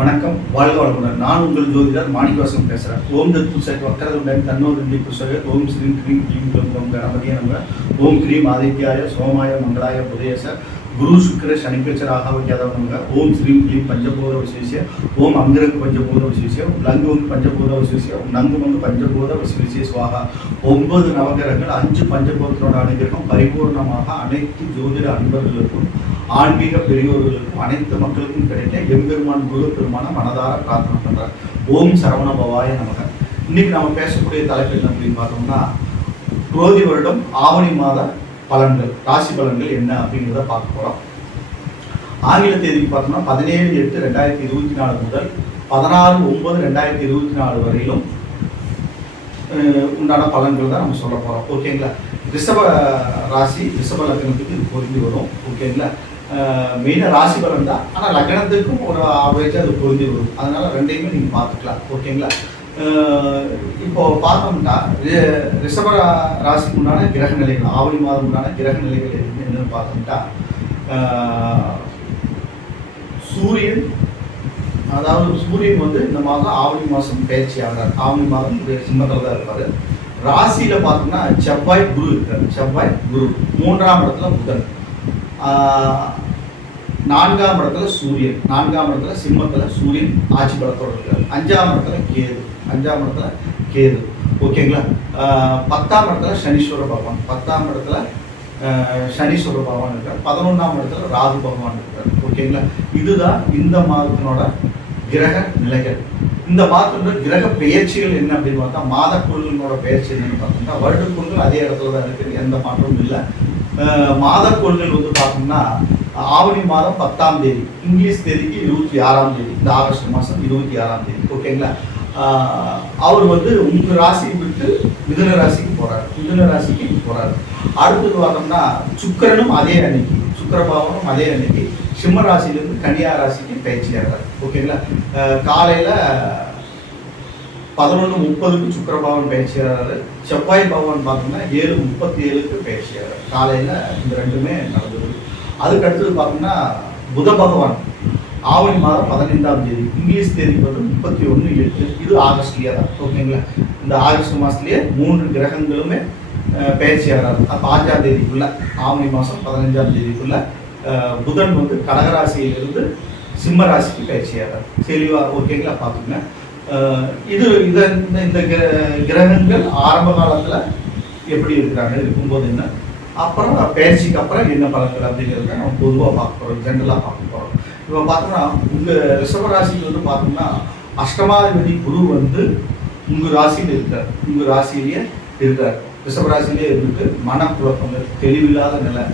வணக்கம், வாழ்க வளமுடன். நான் உங்கள் ஜோதிடர் மாணிக்கவாசகம் பேசுகிறேன். ஓம் தத் புசக் வக்கரதுடன் தன்னோதந்தி புசக ஓம் ஸ்ரீம் க்ரீம் க்ளீம் கம் கணபதிய நம. ஓம் க்ரீம் ஆதித்யாய சோமாய மங்களாய புதேச குரு சுக்கிர சனிப்பச்சராகவக்கியாதவ நமக. ஓம் ஸ்ரீம் க்ளீம் பஞ்சபூத விசேஷ ஓம் அங்கிரங்கு பஞ்சபூத விசேஷ லங்கு பஞ்சபூத விசேஷ நங்கு பஞ்சபூத விசேஷ சுவாகா. 9 நவகிரகங்கள் 5 பஞ்சபூதத்தோட அனுகிரகம் பரிபூர்ணமாக அனைத்து ஜோதிட அன்பர்களுக்கும் ஆன்மீக பெரியோர்களுக்கும் அனைத்து மக்களுக்கும் கிடைக்க எம்பெருமான் முருகப்பெருமான மனதார பிரார்த்தனை பண்றார். ஓம் சரவண பவாய நமக. இன்னைக்கு நம்ம பேசக்கூடிய தலைப்பு என்ன அப்படின்னு பார்த்தோம்னா, குரோதி வருடம் ஆவணி மாத பலன்கள், ராசி பலன்கள் என்ன அப்படிங்கிறத பார்க்க போறோம். ஆங்கில தேதிக்கு பார்த்தோம்னா 17/8/2024 முதல் 16/9/2024 வரையிலும் உண்டான பலன்கள் தான் நம்ம சொல்ல போறோம். ஓகேங்களா? ரிஷப ராசி ரிஷப லக்னத்துக்கு இது பொருந்தி வரும். ஓகேங்களா? மெயினாக ராசி பலன் தான், ஆனால் லக்னத்துக்கும் ஒரு ஆவரேஜாக அது பொருந்தி வரும். அதனால ரெண்டையுமே நீங்கள் பார்த்துக்கலாம். ஓகேங்களா? இப்போ பார்த்தோம்னா ரிஷப ராசிக்கு உண்டான கிரக நிலைகள், ஆவணி மாதம் உண்டான கிரக நிலைகள் என்னன்னு பார்த்தோம்னா, சூரியன், அதாவது சூரியன் வந்து இந்த மாதம் ஆவணி மாதம் பயிற்சி ஆகிறார். ஆவணி மாதம் சிம்மத்தில் தான் இருப்பார். ராசியில் பார்த்தோம்னா செவ்வாய் குரு இருக்கார். செவ்வாய் குரு 3ஆம் இடத்துல புதன், 4ஆம் இடத்துல சூரியன், 4ஆம் இடத்துல சிம்மத்தில் சூரியன் ஆட்சி பலத்தோடு இருக்கார். 5ஆம் இடத்துல கேது, 5ஆம் இடத்துல கேது. ஓகேங்களா? 10ஆம் இடத்துல சனீஸ்வர பகவான், 10ஆம் இடத்துல சனீஸ்வர பகவான் இருக்கார். 11ஆம் இடத்துல ராகு பகவான் இருக்கார். ஓகேங்களா? இதுதான் இந்த மாதத்தினோட கிரக நிலைகள். இந்த மாதத்தோட கிரக பெயர்ச்சிகள் என்ன அப்படின்னு பார்த்தா, மாத கோள்களோட பெயர்ச்சி என்னன்னு பார்த்தோம்னா, வருட கோள்கள் அதே இடத்துல தான் இருக்குது, எந்த மாற்றமும் இல்லை. மாத கோள்கள் வந்து பார்த்தோம்னா, ஆவணி மாதம் 10ஆம் தேதி, இங்கிலீஷ் தேதிக்கு 26ஆம் தேதி, இந்த ஆகஸ்ட் மாதம் 26ஆம் தேதி. ஓகேங்களா? அவர் வந்து உங்கள் ராசியை விட்டு மிதுன ராசிக்கு போகிறார், மிதுன ராசிக்கு போகிறார். அடுத்தது பார்த்தோம்னா சுக்கிரனும் அதே அன்னைக்கு, சுக்கிரபாவனும் அதே அன்னைக்கு சிம்ம ராசியிலிருந்து கன்னியா ராசிக்கு பயிற்சி ஆகிறார். ஓகேங்களா? காலையில் 11:30க்கு சுக்கிரபாவன் பயிற்சி ஆகிறாரு. செவ்வாய் பகவான் பார்த்தோம்னா 7:37க்கு பயிற்சி ஆகிறார். காலையில் இந்த ரெண்டுமே நடந்தது. அதுக்கு அடுத்தது பார்த்தோம்னா புத பகவான் ஆவணி மாதம் 15ஆம் தேதி, இங்கிலீஷ் தேதிக்கு வந்து 31/8, இது ஆகஸ்ட்லேயே தான். ஓகேங்களா? இந்த ஆகஸ்ட் மாதத்துலேயே 3 கிரகங்களுமே பயிற்சி ஆகிறாரு. அப்போ 5ஆம் தேதிக்குள்ள, ஆவணி மாதம் 15ஆம் தேதிக்குள்ள புதன் வந்து கடகராசியிலிருந்து சிம்ம ராசிக்கு பயிற்சி ஆகிறார். தெளிவா ஓகேங்களா? பார்த்துங்க. இந்த கிரகங்கள் ஆரம்ப காலத்தில் எப்படி இருக்கிறாங்க, இருக்கும்போது என்ன, அப்புறம் பயிற்சிக்கு அப்புறம் என்ன பலன்கள் அப்படிங்கிறத நம்ம பொதுவாக பார்க்க போகிறோம், ஜென்ரலாக பார்க்க போகிறோம். இப்போ பார்த்தோம்னா உங்கள் ரிஷபராசிக்கு வந்து பார்த்தோம்னா அஷ்டமாதிபதி குரு வந்து உங்கள் ராசியில் இருக்கார், உங்கள் ராசியிலேயே இருக்கார். ரிஷபராசிலேயே இருந்துட்டு மனக்குழப்பங்கள், தெளிவில்லாத நிலை,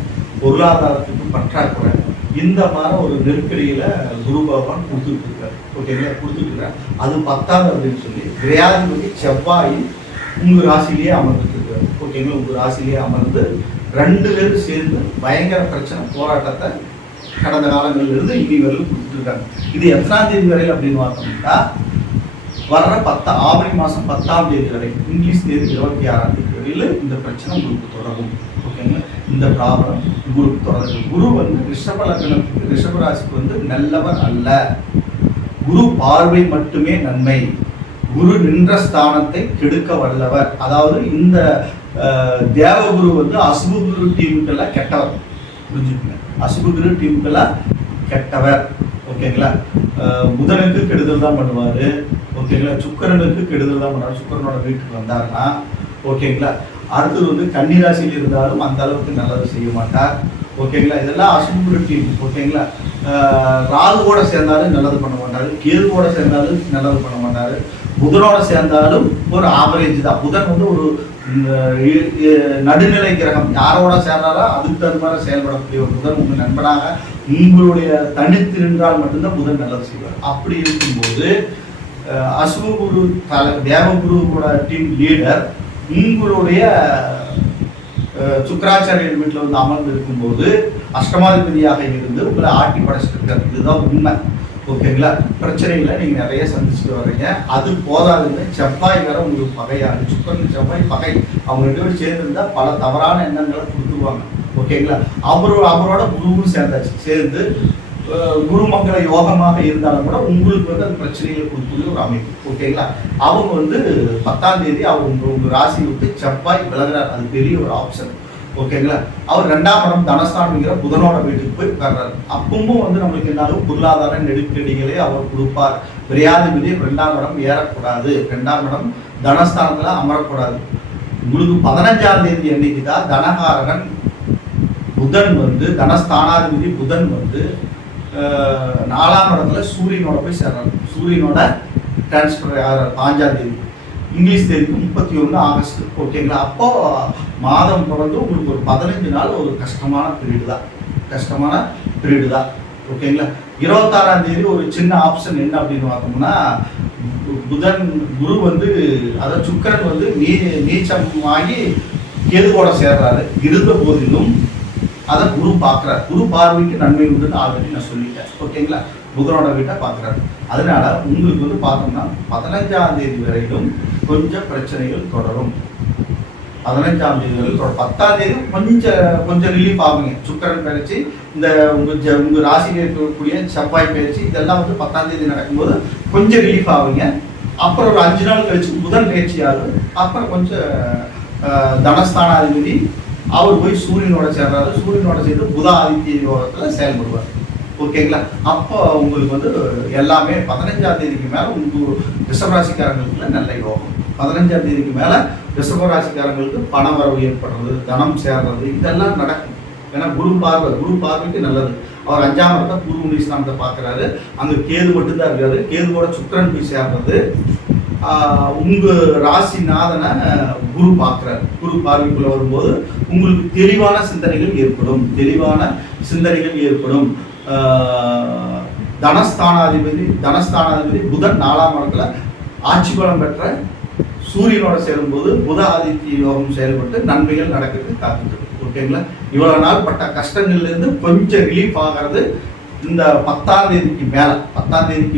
பொருளாதாரத்துக்கு பற்றாக்குறை, இந்த மாதிரி ஒரு நெருக்கடியில் குரு பகவான் கொடுத்துட்டு இருக்கார். ஓகேங்களா? கொடுத்துட்டு இருக்கார். அது 10ஆவது அப்படின்னு சொல்லி கிரயாதிபதி செவ்வாய் உங்கள் ராசிலேயே அமர்ந்துட்டு இருக்கார். ஓகேங்களா? உங்கள் ராசிலேயே அமர்ந்து 2 பேரும் சேர்ந்து பயங்கர பிரச்சனை, போராட்டத்தை கடந்த காலங்களிலிருந்து இனி வரையிலும் கொடுத்துட்டு இருக்காங்க. இது எத்தனாம் தேதி வரையில் அப்படின்னு பார்த்தோம்னா, வர்ற ஆவணி மாதம் 10ஆம் தேதி வரை, இங்கிலீஷ் தேதி 26ஆம் தேதி வரையில் இந்த பிரச்சனை உங்களுக்கு தொடரும். ஓகேங்களா? இந்த ப்ராப்ளம் உங்களுக்கு தொடரும். குரு வந்து ரிஷப லக்னத்துக்கு, ரிஷபராசிக்கு வந்து நல்லவர் அல்ல. குரு பார்வை மட்டுமே நன்மை. குரு நின்ற ஸ்தானத்தை கெடுக்க வல்லவர். அதாவது இந்த தேவகுரு வந்து அசுபகுரு டீமுக்கெல்லாம் கெட்டவர், புரிஞ்சுக்கங்க. அசுபகுரு டீமுக்கெல்லாம் கெட்டவர். ஓகேங்களா? புதனுக்கு கெடுதல் தான் பண்ணுவார். ஓகேங்களா? சுக்கிரனுக்கு கெடுதல் தான் பண்ணுவார், சுக்கிரனோட வீட்டுக்கு வந்தாருன்னா. ஓகேங்களா? அடுத்தது வந்து கன்னிராசியில் இருந்தாலும் அந்த அளவுக்கு நல்லது செய்ய மாட்டார். ஓகேங்களா? இதெல்லாம் அசுபகுரு டீம். ஓகேங்களா? ராகுவோட சேர்ந்தாலும் நல்லது பண்ண மாட்டார், கேதுவோட சேர்ந்தாலும் நல்லது பண்ண மாட்டார், புதனோட சேர்ந்தாலும் ஒரு ஆவரேஜ் தான். புதன் வந்து ஒரு நடுநிலை கிரகம், யாரோட சேர்ந்தாரோ அதுக்கு தகுந்த மாதிரி செயல்படக்கூடிய ஒரு புதன் உங்கள் நண்பனாக உங்களுடைய தனித்து நின்றால் மட்டும்தான் புதன் நல்லது செய்வார். அப்படி இருக்கும்போது அசுபகுரு தேவகுருவோட டீம் லீடர் உங்களுடைய சுக்கராச்சாரியர் வீட்டில் வந்து அமர்ந்து இருக்கும்போது அஷ்டமாதிபதியாக இருந்து உங்களை ஆட்டி படைச்சிட்டு இருக்காரு. இதுதான் உண்மை. ஓகேங்களா? பிரச்சனைகளை நீங்கள் நிறைய சந்திச்சுட்டு வர்றீங்க. அது போதாதுன்னு செவ்வாய் வேற உங்களுக்கு பகையாடு, சுக்கரன் செவ்வாய் பகை, அவங்க 2 பேரும் சேர்ந்துருந்தால் பல தவறான எண்ணங்களை கொடுத்துருவாங்க. ஓகேங்களா? அவரோட குருவும் சேர்ந்தாச்சு, சேர்ந்து குருமங்கள யோகமாக இருந்தாலும் கூட உங்களுக்கு வந்து அது பிரச்சனைகளை கொடுக்கக்கூடிய ஒரு அமைப்பு. ஓகேங்களா? அவங்க வந்து 10ஆம் தேதி அவங்க உங்க ராசி விட்டு செவ்வாய் விலகிறார். அது பெரிய ஒரு ஆப்ஷன். ஓகேங்களா? அவர் 2ஆம் இடம் தனஸ்தானம்ங்கிற புதனோட வீட்டுக்கு போய் உட்கார்றாரு. அப்பவும் வந்து நம்மளுக்கு என்னாலும் பொருளாதார நெருக்கடிகளை அவர் கொடுப்பார். விரையாதிபதி 2ஆம் இடம் ஏறக்கூடாது, 2ஆம் இடம் தனஸ்தானத்துல அமரக்கூடாது. உங்களுக்கு 15ஆம் தேதி அன்னைக்கு தான் தனகாரகன் புதன் வந்து தனஸ்தானாதிபதி புதன் வந்து 4ஆம் இடத்துல சூரியனோட போய் சேர்றாரு. சூரியனோட டிரான்ஸ்பர் ஆகிறார் 5ஆம் தேதி. இங்கிலீஷ் தேதிக்கு 31 ஆகஸ்ட். ஓகேங்களா? அப்போ மாதம் பிறந்து உங்களுக்கு ஒரு 15 நாள் ஒரு கஷ்டமான பீரியடு தான். ஓகேங்களா? 26ஆம் தேதி ஒரு சின்ன ஆப்ஷன் என்ன அப்படின்னு பார்த்தோம்னா, குரு வந்து அதாவது சுக்கிரன் வந்து நீச்சமாகி கேதுவோட சேர்றாரு. இருந்த போதிலும் அதை குரு பார்க்குறாரு. குரு பார்வைக்கு நன்மை உண்டுன்னு ஆல்ரெடி நான் சொல்லிட்டேன். ஓகேங்களா? புதனோட வீட்டை பார்க்குறாரு. அதனால உங்களுக்கு வந்து பார்த்தோம்னா 15ஆம் தேதி வரையிலும் கொஞ்சம் பிரச்சனைகள் தொடரும். 15ஆம் தேதி வரைக்கும் 10ஆம் தேதி கொஞ்சம் ரிலீஃப் ஆகுங்க. சுக்கிரன் பயிற்சி, இந்த உங்க ராசியில் இருக்கக்கூடிய செவ்வாய் பயிற்சி, இதெல்லாம் வந்து 10ஆம் தேதி நடக்கும்போது கொஞ்சம் ரிலீஃப் ஆகுங்க. அப்புறம் ஒரு 5 நாள் கழிச்சு புதன் பயிற்சி ஆகும். அப்புறம் கொஞ்சம் தனஸ்தானாதிபதி அவர் போய் சூரியனோட சேர்றாரு. சூரியனோட சேர்ந்து புத ஆதித்ய யோகத்தில் செயல்படுவார். ஓகேங்களா? அப்போ உங்களுக்கு வந்து எல்லாமே 15ஆம் தேதிக்கு மேலே உங்கள் ரிஷபராசிக்காரங்களுக்கு நல்ல யோகம். 15ஆம் தேதிக்கு மேலே ரிஷபராசிக்காரங்களுக்கு பண வரவு ஏற்படுறது, தனம் சேர்றது, இதெல்லாம் நடக்கும். ஏன்னா குரு பார்வைக்கு நல்லது. அவர் 5ஆம் இடத்தை பூர்வ நிஸ்தானத்தை பார்க்குறாரு. அங்கே கேது மட்டும்தான் இருக்காரு. கேதுவோட சுக்கிரன் போய் சேர்றது. உங்க ராசிநாதனை குரு பார்க்குறாரு. குரு பார்வைக்குள்ள வரும்போது உங்களுக்கு தெளிவான சிந்தனைகள் ஏற்படும். தனஸ்தானாதிபதி புதன் 4ஆம் இடத்துல ஆட்சி பலம் பெற்ற சூரியனோட சேரும்போது புத ஆதித்ய யோகம் செயல்பட்டு நன்மைகள் நடக்கிறது காத்துட்டு. ஓகேங்களா? இவ்வளவு நாள் பட்ட கஷ்டங்கள்ல இருந்து கொஞ்சம் ரிலீஃப் ஆகிறது இந்த 10ஆம் தேதிக்கு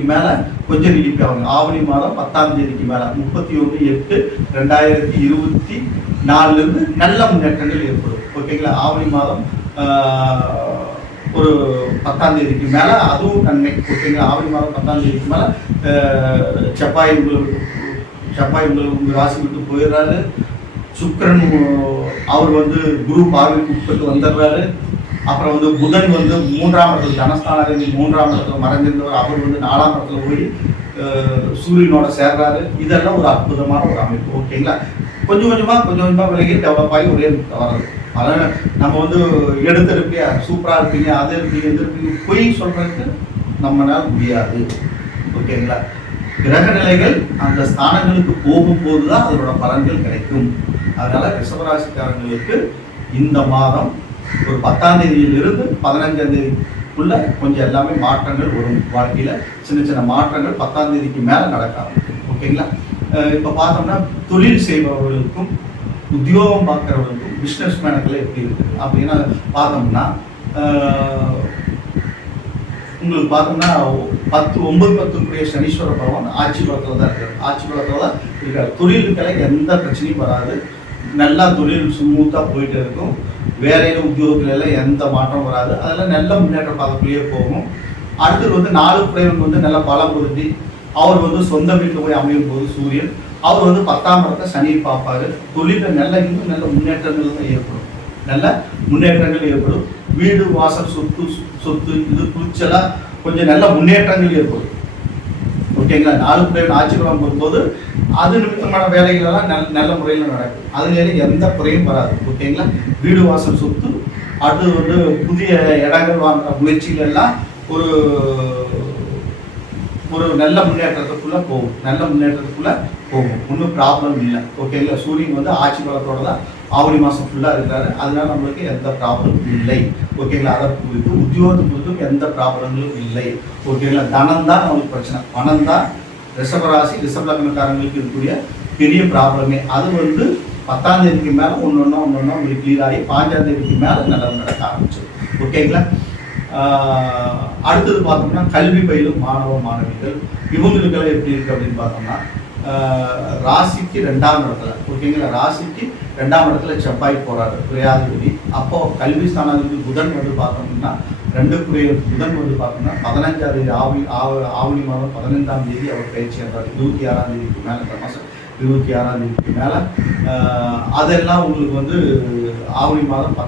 மேல கொஞ்சம் ரிலீஃப் ஆகுங்க. ஆவணி மாதம் 10ஆம் தேதிக்கு மேல 31/8/2024 இருந்து நல்ல முன்னேற்றங்கள் ஏற்படும். ஓகேங்களா? ஆவணி மாதம் ஒரு 10ஆம் தேதிக்கு மேல அதுவும் நன்மை. ஓகேங்களா? ஆவணி மாதம் 10ஆம் தேதிக்கு மேல செவ்வாய் உங்களுக்கு ராசி விட்டு போயிடுறாரு. சுக்கிரன் அவர் வந்து குரு பார்வைக்கு உட்பட்டு வந்துடுறாரு. அப்புறம் வந்து புதன் வந்து 3ஆம் இடத்துல தனஸ்தானாதிபதி 3ஆம் இடத்துல மறைஞ்சிருந்தவர் அவர் வந்து 4ஆம் இடத்துல போய் சூரியனோட சேர்றாரு. இதெல்லாம் ஒரு அற்புதமான ஒரு அமைப்பு. ஓகேங்களா? கொஞ்சம் கொஞ்சமா விலகி டெவலப் ஆகி ஒரே வர்றது. அதனால் நம்ம வந்து எடுத்திருப்பீங்க, சூப்பராக இருப்பீங்க, அது இருப்பீங்க, இது இருப்பீங்க, பொய் சொல்றதுக்கு நம்மளால முடியாது. ஓகேங்களா? கிரக நிலைகள் அந்த ஸ்தானங்களுக்கு போகும்போது தான் அதோட பலன்கள் கிடைக்கும். அதனால ரிஷபராசிக்காரங்களுக்கு இந்த மாதம் ஒரு 10ஆம் தேதியிலிருந்து 15ஆம் தேதிக்குள்ள கொஞ்சம் எல்லாமே மாற்றங்கள் வரும். வாழ்க்கையில சின்ன மாற்றங்கள் 10ஆம் தேதிக்கு மேல நடக்க ஆரம்பிக்கும். ஓகேங்களா? இப்போ பார்த்தோம்னா தொழில் செய்பவர்களுக்கும் உத்தியோகம் பார்க்குறவர்களுக்கும் பிஸ்னஸ் மேனுக்குள்ள எப்படி இருக்குது அப்படின்னு பார்த்தோம்னா, உங்களுக்கு பார்த்தோம்னா 9-10 சனீஸ்வர பகவான் ஆட்சி பலத்தில் தான் இருக்காரு. தொழிலுக்கெல்லாம் எந்த பிரச்சனையும் வராது. நல்லா தொழில் ஸ்மூத்தாக போயிட்டு இருக்கும். வேலையில் உத்தியோகத்துல எல்லாம் எந்த மாற்றம் வராது. அதெல்லாம் நல்ல முன்னேற்றம் பார்க்கக்கூடியே போகும். அடுத்தது வந்து 4 குறைவன் வந்து நல்ல பலம் பொருந்தி அவர் வந்து சொந்த வீட்டில் போய் அமையும் போது சூரியன் அவர் வந்து 10ஆம் இடத்தை சனி பார்ப்பாரு. தொழிலில் இன்னும் நல்ல முன்னேற்றங்கள் தான் ஏற்படும். வீடு வாசல் சொத்து இது குளிச்சலா கொஞ்சம் நல்ல முன்னேற்றங்கள் ஏற்படும். ஓகேங்களா? 4 குறைவன் ஆட்சி பலம் போகும்போது அது நிமித்தமான வேலைகளெல்லாம் நல்ல முறையில் நடக்கும். அதுல எந்த குறையும் வராது. ஓகேங்களா? வீடு வாசல் சொத்து, அடுத்தது வந்து புதிய இடங்கள் வாங்குற முயற்சிகள் எல்லாம் ஒரு நல்ல முன்னேற்றத்துக்குள்ள போகும். ஒன்றும் ப்ராப்ளம் இல்லை. ஓகேங்களா? சூரியன் வந்து ஆட்சி பலத்தோட தான் ஆவணி மாதம் ஃபுல்லாக இருக்காரு. அதனால நம்மளுக்கு எந்த ப்ராப்ளமும் இல்லை. ஓகேங்களா? அதை குறித்து உத்தியோகத்துக்கும் எந்த ப்ராப்ளங்களும் இல்லை. ஓகேங்களா? தனம் தான் நம்மளுக்கு பிரச்சனை. பணம் தான் ரிஷபராசி ரிஷபலக்னக்காரங்களுக்கு இருக்கக்கூடிய பெரிய ப்ராப்ளமே. அது வந்து 10ஆம் தேதிக்கு மேலே ஒன்று உங்களுக்கு கிளியர் ஆகி 5ஆம் தேதிக்கு மேலே நல்லது நடக்க ஆரம்பிச்சிடும். ஓகேங்களா? அடுத்தது பார்த்தோம்னா கல்வி பயிலும் மாணவிகள் இவங்களுக்கெல்லாம் எப்படி இருக்குது அப்படின்னு பார்த்தோம்னா, ராசிக்கு 2ஆம் இடத்துல, ஓகேங்களா? ராசிக்கு 2ஆம் இடத்துல செவ்வாய் போறாரு விரையாதிபதி. அப்போ கல்வி ஸ்தானாதிபதி புதன் வந்து பார்த்தோம்னா 2 புதன் வந்து பார்த்தோம்னா 15ஆம் தேதி ஆவணி மாதம் 15ஆம் தேதி அவர் பயிற்சி ஆகிறார். 26ஆம் தேதிக்கு மேலே, இந்த மாதம் 26ஆம் தேதிக்கு மேலே அதெல்லாம் உங்களுக்கு வந்து ஆவணி மாதம்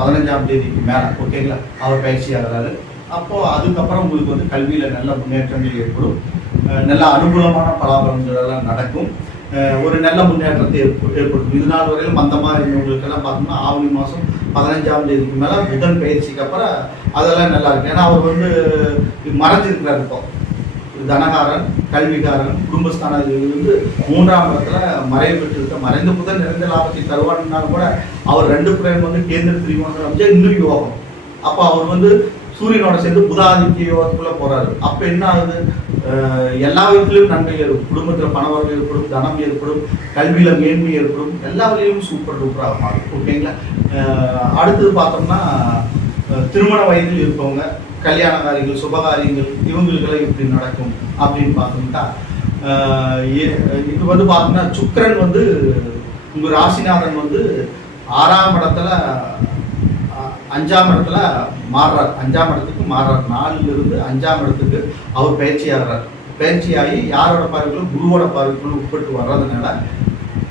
15ஆம் தேதிக்கு மேலே ஓகேங்களா அவர் பயிற்சி ஆகிறாரு. அப்போது அதுக்கப்புறம் உங்களுக்கு வந்து கல்வியில் நல்ல முன்னேற்றங்கள் ஏற்படும், நல்ல அனுகூலமான பலாபலன்கள் எல்லாம் நடக்கும், ஒரு நல்ல முன்னேற்றத்தை ஏற்படுத்தும். இது நாள் வரையிலும் மந்தமாக இருந்தவங்களுக்கெல்லாம் பார்த்தோம்னா ஆவணி மாதம் 15ஆம் தேதிக்கு மேலே புதன் பயிற்சிக்கு அப்புறம் அதெல்லாம் நல்லா இருக்கு. ஏன்னா அவர் வந்து மறைஞ்சிருக்கிறார். இப்போ தனகாரன், கல்விக்காரன், குடும்பஸ்தானத்திலிருந்து 3ஆம் இடத்துல மறைவு பெற்றிருக்க மறைந்த புதன் நிறைந்த லாபத்தை தருவான்னாலும் கூட அவர் 2 குறையும் வந்து கேந்திர திரிகோணம் அமைச்சா இன்னும் யோகம். அப்போ அவர் வந்து சூரியனோட சேர்ந்து புதாதித்ய யோகத்துக்குள்ள போறாரு. அப்ப என்ன ஆகுது, எல்லா விதத்திலும் நன்மை ஏற்படும், குடும்பத்துல பணவரவு ஏற்படும், தனம் ஏற்படும், கல்வியில மேன்மை ஏற்படும், எல்லா வகையிலும் சூப்பர் டூப்பராக மாறும் ஓகேங்களா. அடுத்தது பார்த்தோம்னா திருமண வயதில் இருப்பவங்க, கல்யாண காரியங்கள், சுபகாரியங்கள் இவங்களுக்கெல்லாம் எப்படி நடக்கும் அப்படின்னு பார்த்தோம்னா இது வந்து பார்த்தோம்னா சுக்கிரன் வந்து உங்க ராசிநாதன் வந்து 6ஆம் இடத்துல 5ஆம் இடத்துல மாறுறார், 5ஆம் இடத்துக்கு மாறுறார். 4லிருந்து 5ஆம் இடத்துக்கு அவர் பயிற்சி ஆகிறார். பயிற்சியாகி யாரோட பார்வைகளும் குருவோட பார்வைகளும் உட்பட்டு வர்றதுனால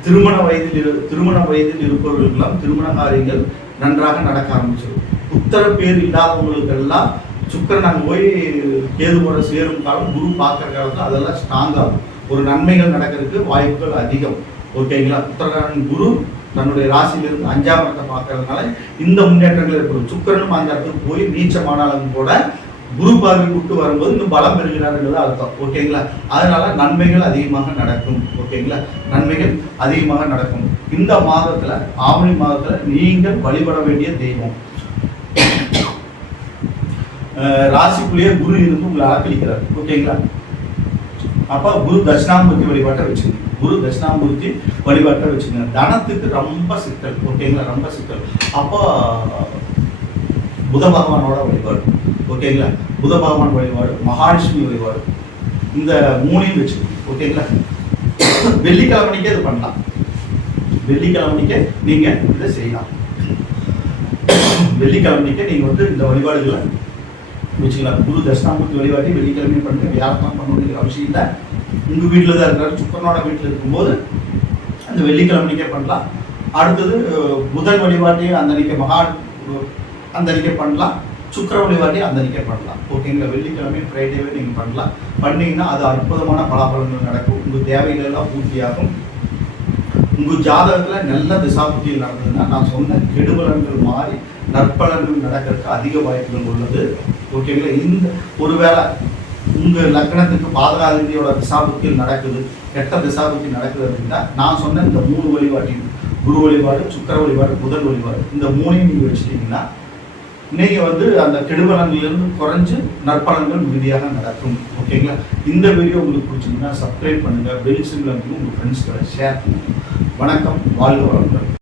திருமண வயதில் இருப்பவர்களுக்கெல்லாம் திருமண காரியங்கள் நன்றாக நடக்க ஆரம்பிச்சிடும். புத்திர பேர் இல்லாதவங்களுக்கெல்லாம் சுக்கிரன் அங்கே போய் கேதுவோட சேரும் காலம், குரு பார்க்குற காலத்தில் அதெல்லாம் ஸ்ட்ராங்காகும், ஒரு நன்மைகள் நடக்கிறதுக்கு வாய்ப்புகள் அதிகம் ஓகேங்களா. புத்திரகாரன் குரு தன்னுடைய ராசியிலிருந்து 5ஆம் இடத்தை பார்க்கறதுனால இந்த முன்னேற்றங்கள் ஏற்படும். சுக்கிரனும் அந்த இடத்துக்கு போய் நீச்சமானாலும் கூட குரு பார்வை விட்டு வரும்போது இன்னும் பலம் பெறுகிறாருங்கிறது அர்த்தம் ஓகேங்களா. அதனால நன்மைகள் அதிகமாக நடக்கும் ஓகேங்களா, நன்மைகள் அதிகமாக நடக்கும். இந்த மாதத்துல ஆவணி மாதத்துல நீங்கள் வழிபட வேண்டிய தெய்வம், ராசிக்குள்ளேயே குரு இருந்து உங்களை அலக்களிக்கிறார் ஓகேங்களா. அப்போ குரு தட்சிணாமூர்த்தி வழிபாட்டை வச்சுங்க, குரு தட்சிணாமூர்த்தி வழிபாட்டை வச்சுங்க. தனத்துக்கு ரொம்ப சிக்கல் ஓகேங்களா, ரொம்ப சிக்கல். அப்போ புத பகவானோட வழிபாடு ஓகேங்களா, புத பகவான் வழிபாடு, மகாலட்சுமி வழிபாடு, இந்த 3ஐயும் வச்சுக்கோங்க ஓகேங்களா. வெள்ளிக்கிழமைக்கே இது பண்ணலாம், வெள்ளிக்கிழமைக்கே நீங்க இதை செய்யலாம். வெள்ளிக்கிழமைக்கே நீங்க வந்து இந்த வழிபாடுகளை வச்சுக்கலாம். குரு தட்சிணாமூர்த்தி வழிபாட்டி வெள்ளிக்கிழமை பண்ணுங்க, வியாழக்கிழமை பண்ணணுங்கிற அவசியம் இல்லை. உங்கள் வீட்டில் தான் இருக்கிறாரு, சுக்கரனோட வீட்டில் இருக்கும்போது அந்த வெள்ளிக்கிழமைக்கே பண்ணலாம். அடுத்தது புதன் வழிபாட்டி அந்த அன்னைக்கே பண்ணலாம், சுக்கிர வழிபாட்டி அந்த அன்னைக்கே பண்ணலாம் ஓகேங்களா. வெள்ளிக்கிழமை ஃப்ரைடேவே நீங்கள் பண்ணலாம். பண்ணிங்கன்னா அது அற்புதமான பலாபலங்கள் நடக்கும், உங்கள் தேவைகள் எல்லாம் பூர்த்தியாகும். உங்கள் ஜாதகத்தில் நல்ல திசாபுத்தியில் நடந்ததுன்னா நான் சொன்ன கெடுபலன்கள் மாறி நற்பலன்கள் நடக்கிறதுக்கு அதிக வாய்ப்புகள் உள்ளது ஓகேங்களா. இந்த ஒருவேளை உங்கள் லக்னத்துக்கு பாதகாதிபதியோட திசாபுத்தியில் நடக்குது, கெட்ட திசாபுத்தி நடக்குது அப்படின்னா நான் சொன்ன இந்த 3 வழிபாட்டையும், குரு வழிபாடு, சுக்கிர வழிபாடு, புதன் வழிபாடு, இந்த 3ஐயும் நீங்கள் வச்சுட்டீங்கன்னா நீங்கள் வந்து அந்த கெடுபலன்களிலிருந்து குறைஞ்சு நற்பலன்கள் மிகுதியாக நடக்கும் ஓகேங்களா. இந்த வீடியோ உங்களுக்கு பிடிச்சிங்கன்னா சப்ஸ்கிரைப் பண்ணுங்கள், பெல் சிம்பிள் அமைங்க, உங்கள் ஃப்ரெண்ட்ஸ்களை ஷேர் பண்ணுங்கள். வணக்கம், வாழ்க வளமுடன்.